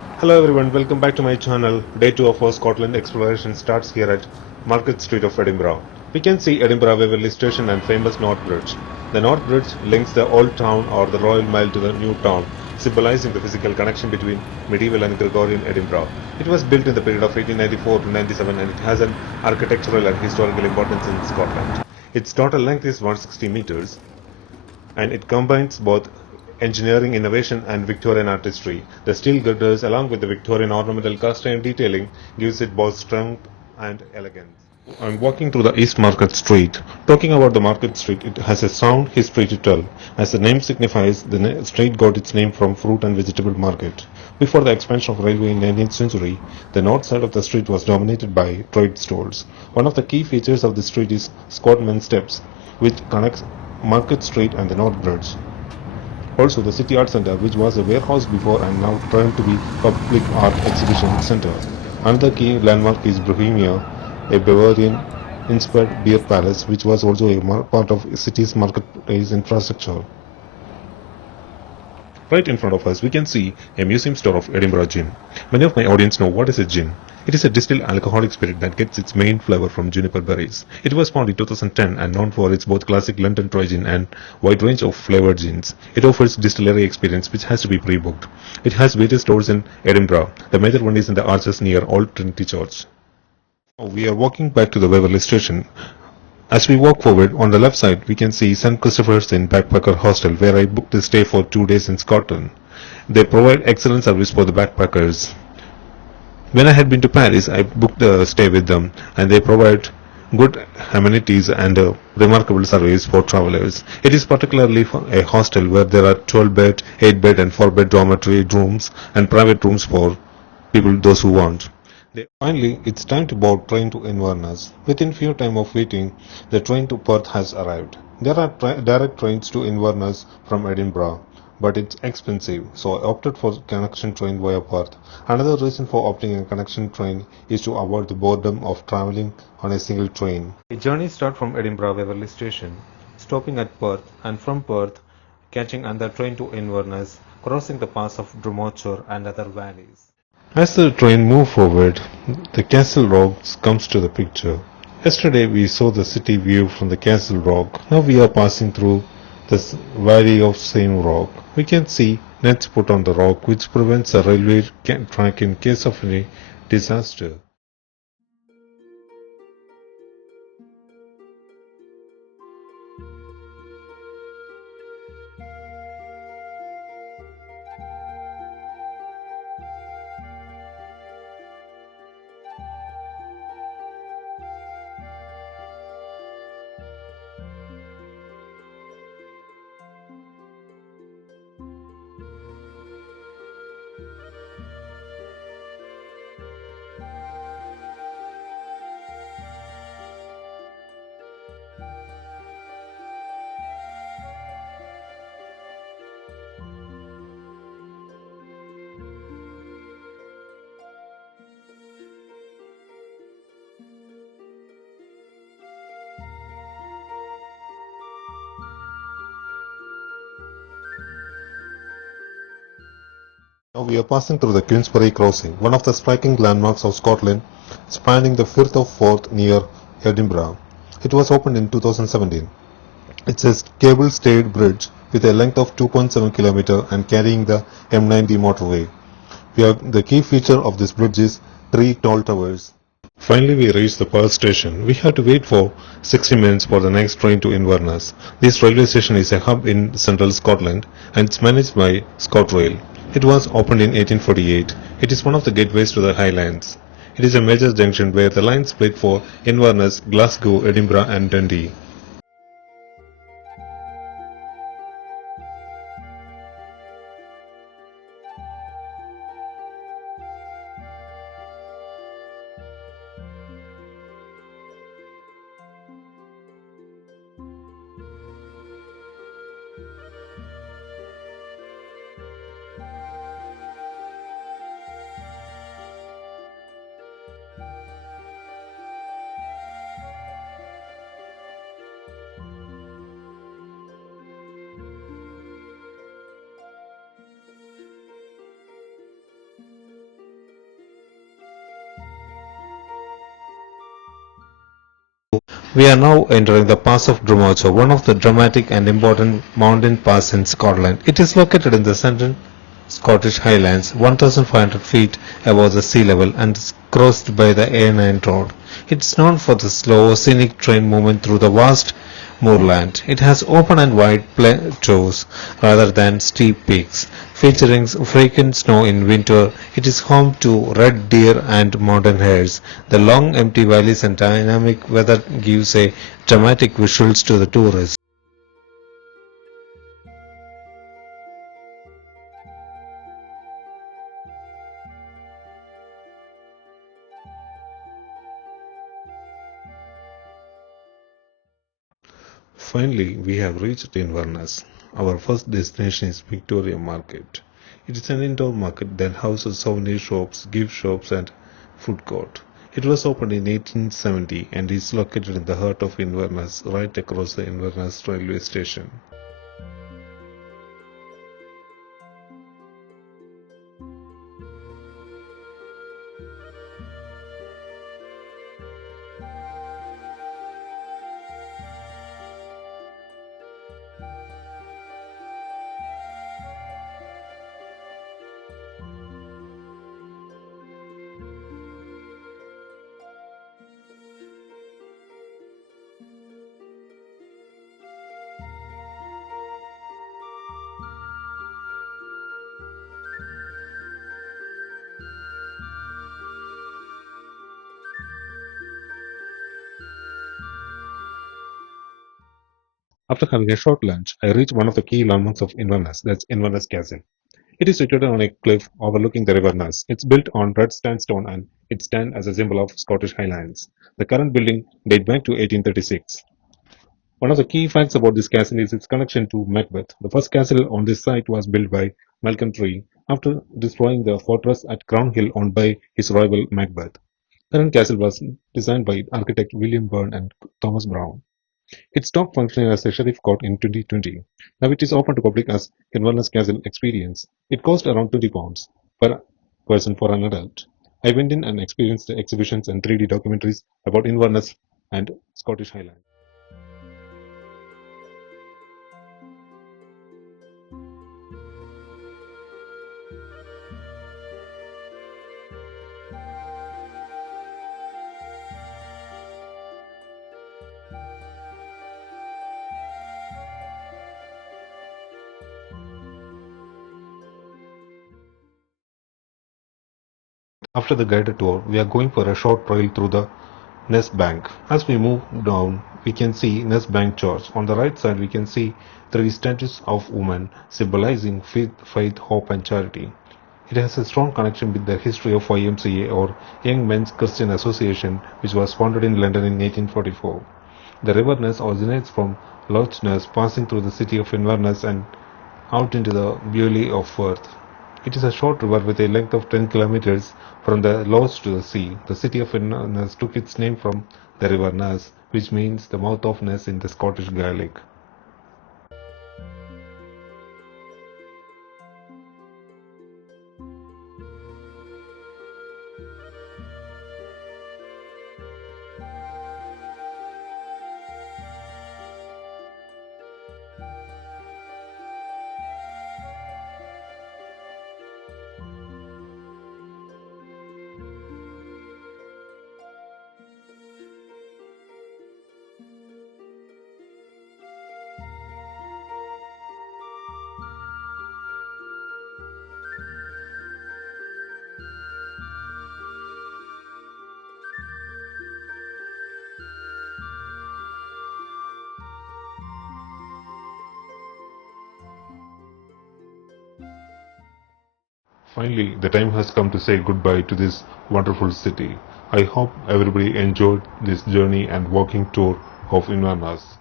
Hello everyone, welcome back to my channel. Day 2 of our Scotland exploration starts here at Market Street of Edinburgh. We can see Edinburgh Waverley Station and famous North Bridge. The North Bridge links the Old Town or the Royal Mile to the New Town, symbolizing the physical connection between medieval and Gregorian Edinburgh. It was built in the period of 1894 to 97 and it has an architectural and historical importance in Scotland. Its total length is 160 meters and it combines both engineering innovation and Victorian artistry. The steel girders, along with the Victorian ornamental cast iron detailing, gives it both strength and elegance. I'm walking through the East Market Street. Talking about the Market Street, it has a sound history to tell. As the name signifies, the street got its name from fruit and vegetable market. Before the expansion of railway in the 19th century, the north side of the street was dominated by trade stalls. One of the key features of the street is Scotman Steps, which connects Market Street and the North Bridge. Also, the City Art Centre, which was a warehouse before and now turned to be public art exhibition centre. Another key landmark is Bohemia, a Bavarian-inspired beer palace, which was also a part of the city's marketplace infrastructure. Right in front of us, we can see a museum store of Edinburgh gin. Many of my audience know what is a gin. It is a distilled alcoholic spirit that gets its main flavor from juniper berries. It was founded in 2010 and known for its both classic London dry gin and wide range of flavored gins. It offers distillery experience which has to be pre-booked. It has various stores in Edinburgh. The major one is in the arches near Old Trinity Church. We are walking back to the Waverley station. As we walk forward, on the left side, we can see St. Christopher's Inn Backpacker Hostel, where I booked a stay for 2 days in Scotland. They provide excellent service for the backpackers. When I had been to Paris, I booked a stay with them, and they provide good amenities and a remarkable service for travelers. It is particularly a hostel where there are 12 bed, 8 bed and 4 bed dormitory rooms and private rooms for people those who want. Finally, it's time to board train to Inverness. Within few time of waiting, the train to Perth has arrived. There are direct trains to Inverness from Edinburgh, but it's expensive, so I opted for connection train via Perth. Another reason for opting a connection train is to avoid the boredom of travelling on a single train. The journey starts from Edinburgh Waverley Station, stopping at Perth, and from Perth, catching another train to Inverness, crossing the pass of Drumochter and other valleys. As the train moves forward, the Castle Rock comes to the picture. Yesterday we saw the city view from the Castle Rock. Now we are passing through the valley of same rock. We can see nets put on the rock which prevents a railway track in case of any disaster. Now we are passing through the Queensberry Crossing, one of the striking landmarks of Scotland, spanning the Firth of Forth near Edinburgh. It was opened in 2017. It's a cable-stayed bridge with a length of 2.7 km and carrying the M90 motorway. The key feature of this bridge is 3 tall towers. Finally, we reached the Perth station. We had to wait for 60 minutes for the next train to Inverness. This railway station is a hub in central Scotland and it's managed by ScotRail. It was opened in 1848. It is one of the gateways to the Highlands. It is a major junction where the lines split for Inverness, Glasgow, Edinburgh and Dundee. We are now entering the Pass of Drumochter, one of the dramatic and important mountain passes in Scotland. It is located in the central Scottish Highlands, 1,500 feet above the sea level, and is crossed by the A9 road. It is known for the slow, scenic train movement through the vast moorland. It has open and wide plateaus rather than steep peaks, featuring frequent snow in winter. It is home to red deer and mountain hares. The long empty valleys and dynamic weather gives a dramatic visuals to the tourists. Finally, we have reached Inverness. Our first destination is Victoria Market. It is an indoor market that houses souvenir shops, gift shops, and food court. It was opened in 1870 and is located in the heart of Inverness, right across the Inverness railway station. After having a short lunch, I reached one of the key landmarks of Inverness, that's Inverness Castle. It is situated on a cliff overlooking the River Ness. It's built on red sandstone and it stands as a symbol of Scottish Highlands. The current building dates back to 1836. One of the key facts about this castle is its connection to Macbeth. The first castle on this site was built by Malcolm Tree after destroying the fortress at Crown Hill owned by his rival Macbeth. The current castle was designed by architect William Byrne and Thomas Brown. It stopped functioning as a sheriff court in 2020. Now it is open to public as Inverness Castle Experience. It cost around £20 per person for an adult. I went in and experienced the exhibitions and 3D documentaries about Inverness and Scottish Highlands. After the guided tour, we are going for a short trail through the Ness Bank. As we move down, we can see Ness Bank Church. On the right side, we can see three statues of women symbolizing faith, hope, and charity. It has a strong connection with the history of YMCA or Young Men's Christian Association, which was founded in London in 1844. The River Ness originates from Loch Ness, passing through the city of Inverness and out into the Beauly of Perth. It is a short river with a length of 10 kilometers from the Loch to the sea. The city of Inverness took its name from the River Ness, which means the mouth of Ness in the Scottish Gaelic. Finally, the time has come to say goodbye to this wonderful city. I hope everybody enjoyed this journey and walking tour of Inverness.